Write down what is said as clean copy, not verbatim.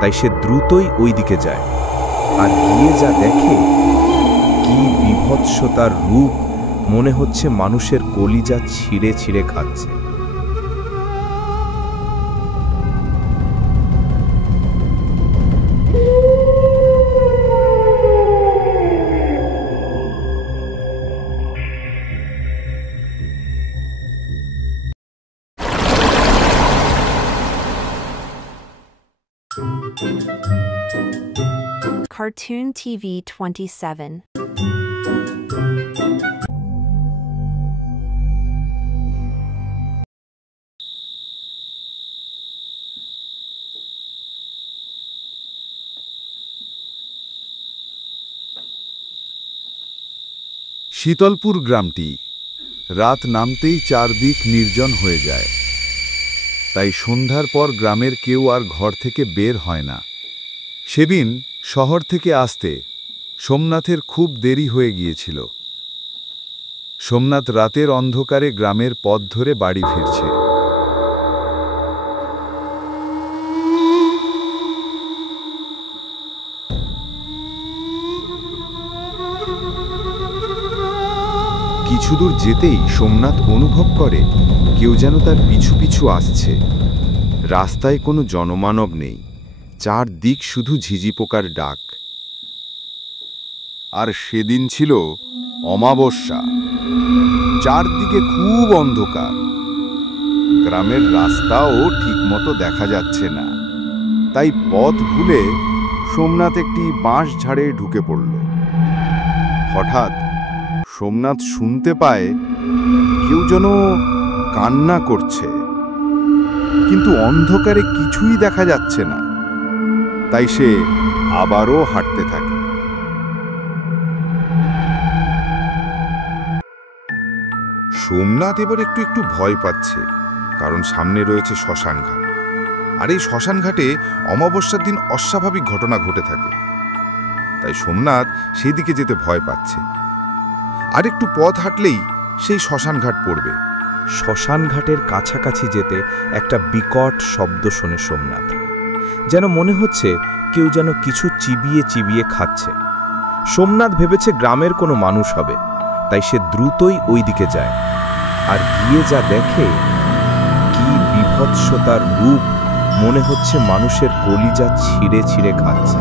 তাই সে দ্রুতই ওই দিকে যায়, আর গিয়ে যা দেখে, কি বিভৎসতার রূপ! মনে হচ্ছে মানুষের কলিজা ছিঁড়ে ছিঁড়ে খাচ্ছে। Cartoon TV 27. শীতলপুর গ্রামটি রাত নামতেই চারদিক নির্জন হয়ে যায়। তাই সন্ধ্যার পর গ্রামের কেউ আর ঘর থেকে বের হয় না। সেদিন শহর থেকে আসতে সোমনাথের খুব দেরি হয়ে গিয়েছিল। সোমনাথ রাতের অন্ধকারে গ্রামের পথ ধরে বাড়ি ফিরছে। কিছুদূর যেতেই সোমনাথ অনুভব করে কেউ যেন তার পিছু পিছু আসছে। রাস্তায় কোনো জনমানব নেই, চারদিক শুধু ঝিঝি পোকার ডাক। আর সেদিন ছিল অমাবস্যা, চারদিকে খুব অন্ধকার। গ্রামের রাস্তাও ঠিকমতো দেখা যাচ্ছে না। তাই পথ ভুলে সোমনাথ একটি বাঁশ ঝাড়ে ঢুকে পড়ল। হঠাৎ সোমনাথ শুনতে পায় কেউ যেন কান্না করছে, কিন্তু অন্ধকারে কিছুই দেখা যাচ্ছে না। তাই সে আবারও হাঁটতে থাকে। সোমনাথ এবার একটু একটু ভয় পাচ্ছে, কারণ সামনে রয়েছে শ্মশানঘাট। আর এই শ্মশানঘাটে অমাবস্যার দিন অস্বাভাবিক ঘটনা ঘটে থাকে। তাই সোমনাথ সেদিকে যেতে ভয় পাচ্ছে। আর একটু পথ হাঁটলেই সেই শ্মশানঘাট পড়বে। শ্মশানঘাটের কাছাকাছি যেতে একটা বিকট শব্দ শোনে সোমনাথ। যেন মনে হচ্ছে কেউ যেন কিছু চিবিয়ে চিবিয়ে খাচ্ছে। সোমনাথ ভেবেছে গ্রামের কোনো মানুষ হবে, তাই সে দ্রুতই ওই দিকে যায়। আর গিয়ে যা দেখে, কি বিভৎসতার রূপ! মনে হচ্ছে মানুষের কলিজা ছিঁড়ে ছিঁড়ে খাচ্ছে।